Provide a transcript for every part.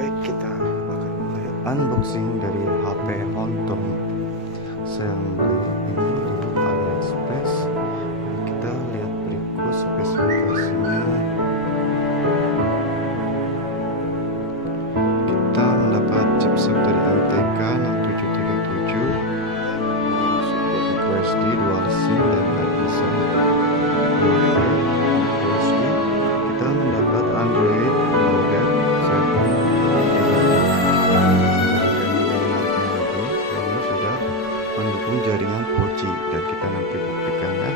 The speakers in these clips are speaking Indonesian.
Baik, kita akan melihat unboxing dari HP Honton. Saya beli ini di AliExpress. Kita lihat berikut spesifikasinya. Kita mendapat chipset dari MTK 6737, support microSD, dual SIM, dan bisa 2G microSD. Kita mendapat Android 7. Ini sudah mendukung jaringan 4G dan kita nanti buktikan ya.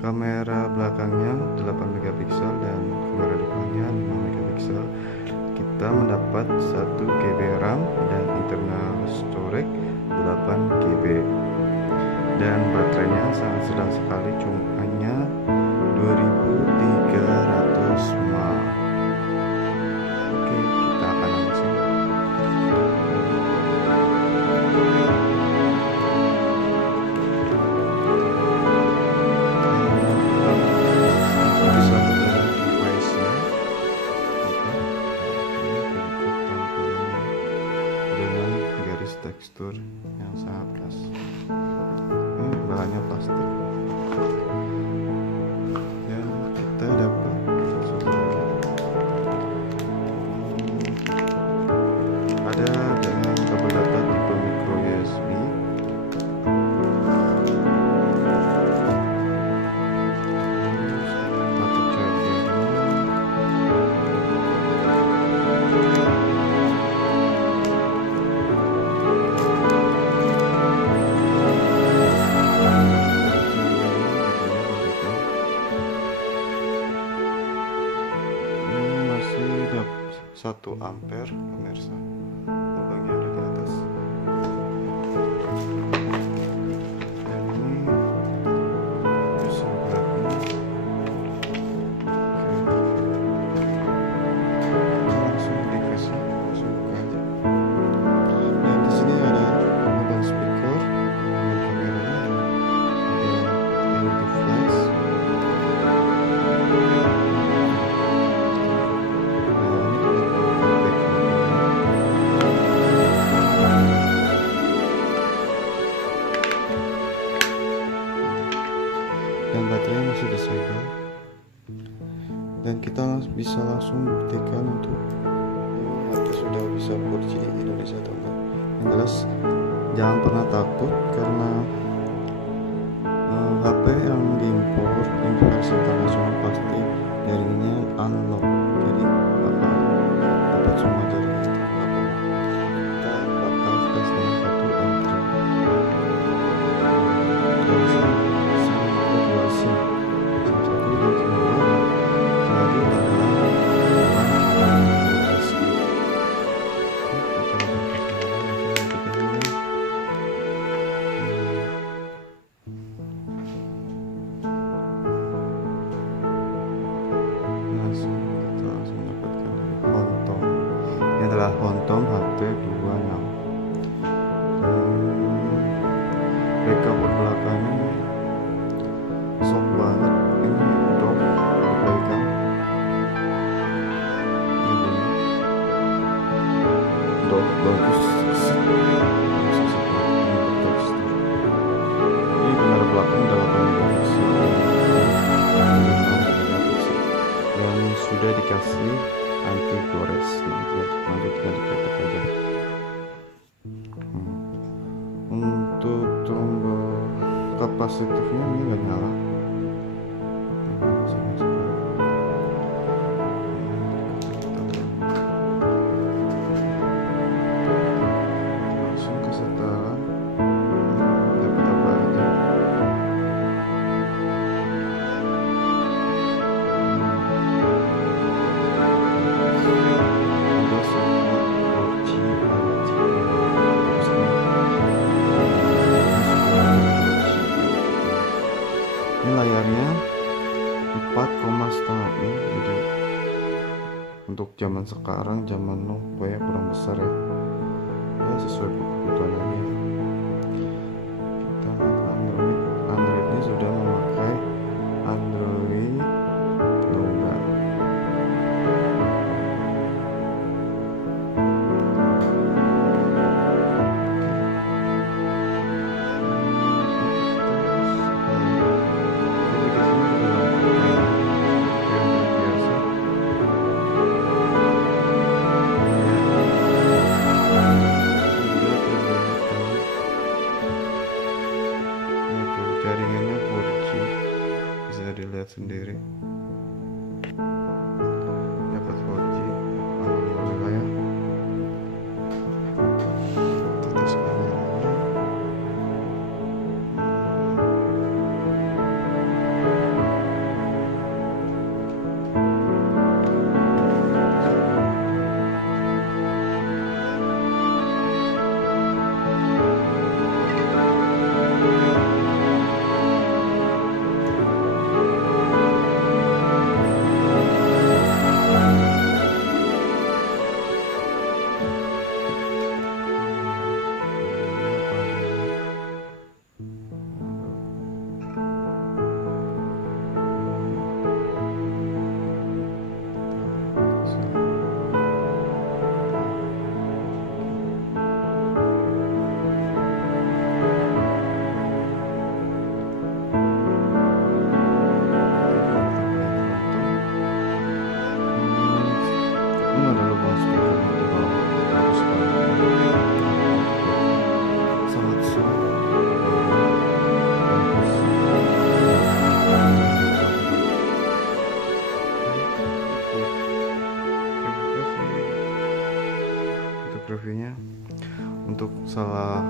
Kamera belakangnya 8 megapiksel dan kamera depannya 5 megapiksel. Kita mendapat 1 GB RAM dan internal storage 8 GB. Dan baterainya sangat sedang sekali, cuma hanya 2300 mAh. Oke, kita akan unboxing. Bisa melihat device-nya. Dengan garis tekstur yang sangat khas. Ini bahannya plastik. Dan kita dapat ada dengan kabel data tipe micro USB. Satu charger. Ini masih dapat 1 ampere pemirsa. Lubangnya ada di atas. Dan ini bisa beratnya. Oke. Langsung device-nya, langsung buka aja. Dan di sini ada lubang speaker, lubang kameranya, ada LED flash. Dan baterainya masih disegel, dan kita bisa langsung buktikan untuk HP sudah bisa 4G di Indonesia atau enggak. Yang jelas jangan pernah takut karena HP yang diimpor versi internasional pasti jaringannya unlock, jadi bakal dapat semua jaringan. Kita bakal tes dengan satu M3 dan sampai 2 SIM, SIM 1 dan SIM 2. Tadi adalah USB. Kita langsung dapatkan dari Honton. Ini adalah Honton HT26. Dan backup belakangnya soft banget. Ini dock dipegang. Ini dock bagus. Ini kamera belakang 8 megapiksel dan sudah dikasih anti gores, nanti tinggal diketok aja. Untuk tombol kapasitifnya ini nggak nyala. Sama sekali. Langsung ke setelan. Dapat apa aja? Ada support 4G, 5G. Ini layarnya 4,5 inch, jadi untuk zaman sekarang, zaman Nokia ya kurang besar ya, sesuai kebutuhan aja. Kita lihat Androidnya sudah memakai Android 9. reviewnya. Untuk salah